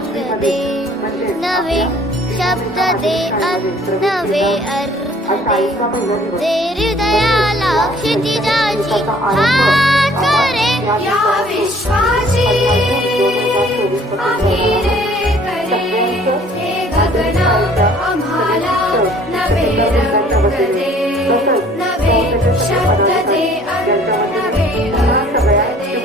शब्द दे नवे शब्द दे नवे अर्थ दे दे हृदयाला क्षितिजाची करे। या विश्वाची अभिरे करे। हे गगना आम्हाला नवे रंग दे। नवे शब्द दे नवे अर्थ दे दे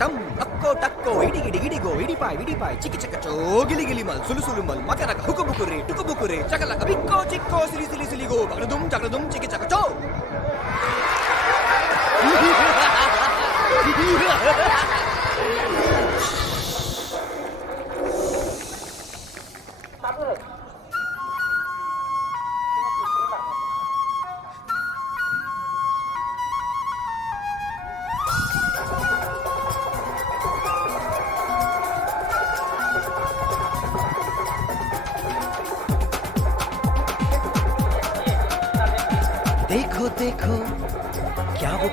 ఆటం అక్కో టక్కో ఇడి ఇడి ఇడిగో ఇడిపాయ్ ఇడిపాయ్ చికి చక చోగిలి గిలిమల్ సులు సులు సులుమల్ మకరక హుకుబుకురే టుకుబుకురే చకలక బిక్కో చిక్కో సిలి సిలి సిలిగో బగడుదుం చకడుదుం చికి చక చో.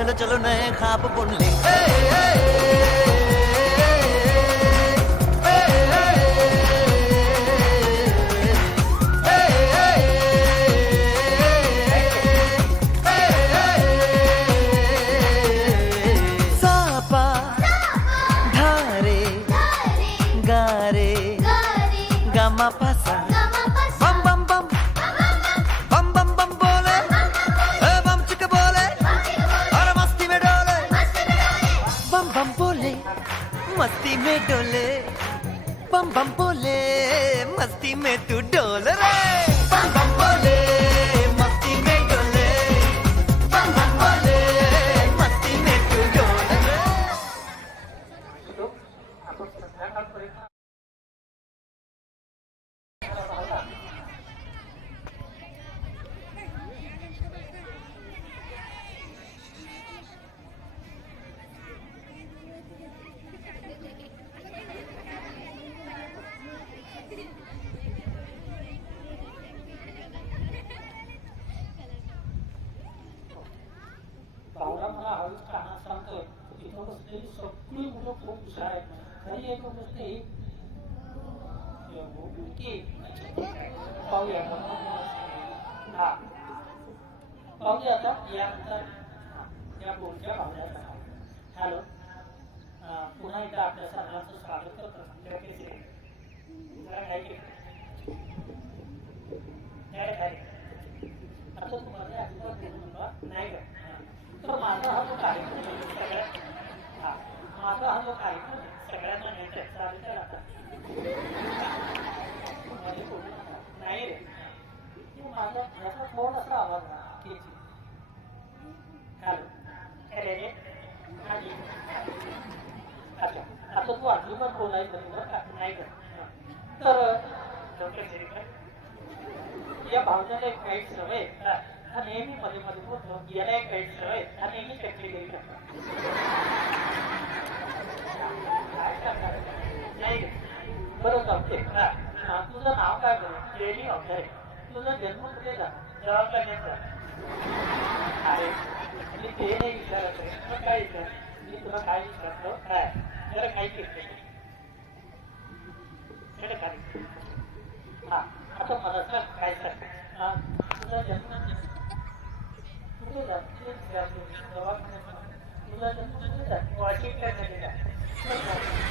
चलो चलो चलो चलो नए खाब बुन ले में डोले बम बम बोले मस्ती में तू डोल रे खरी एक गोष्ट ही की पाहूया आपण. हा पाहूया आता यानंतर हा, या बोलच्या भावना हॅलो हा, पुन्हा एकदा आपल्या सर्वांचं स्वागत करतो आपल्या केसरी. जरा काय की काय काय आता तुम्हाला अजिबात बोलू नका नाही का हा. तर माझा हा जो कार्यक्रम आहे सगळ्यात हा माझा हा लोक ऐकून सगळ्यांना न्यायचा चालू चालेल आता नाही रे तू माझा माझा थोडासा आवाज ना केची हॅलो अरे रे हा अच्छा आता तू आधी पण बोलायचं का नाही का तर या भावनेला एक काही सवय हा नेहमी मध्ये मध्ये बोलतो याला एक काही सवय हा नेहमी चटणी देऊ शकतो करणार नाही बरं चालते तुझं नाव काय बरं लेडी अवघडे तुझा जन्म कुठे झाला जबाबदार अरे मी ते नाही विचारत आहे काय विचार मी तुला काय विचारतो काय जरा काय केलं खाली हा आता मला काय सांग तुझा जन्म कुठे झाला दवाखान्यात तुझा जन्म कुठे झाला वॉशिंग्टन काय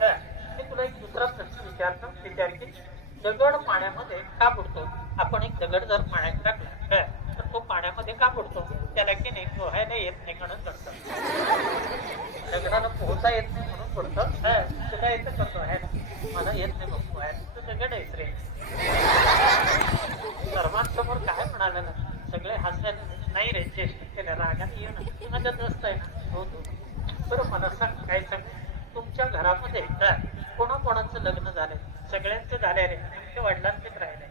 बरं मी तुला एक दुसरा प्रश्न विचारतो विचार की दगड पाण्यामध्ये का बुडतो? आपण एक दगड जर पाण्यात टाकला काय, तर तो पाण्यामध्ये का बुडतो? त्याला की नाही पोहायला येत नाही म्हणून करतो दगडाला पोहता येत नाही म्हणून पडतं हा, तुला येतं करतो आहे ना मला येत नाही बघ पोहायला. तू दगड येत रे. सर्वांसमोर काय म्हणाले ना सगळे हसल्याने नाही रे चेष्टा केल्या रागाने येणं ना माझ्या दस्त आहे ना. हो तो बरं मला सांग काय सांग? तुमच्या घरामध्ये हा, कोणाकोणाचं लग्न झालंय? सगळ्यांचे झाले रे तुमच्या वडिलांचेच राहिले.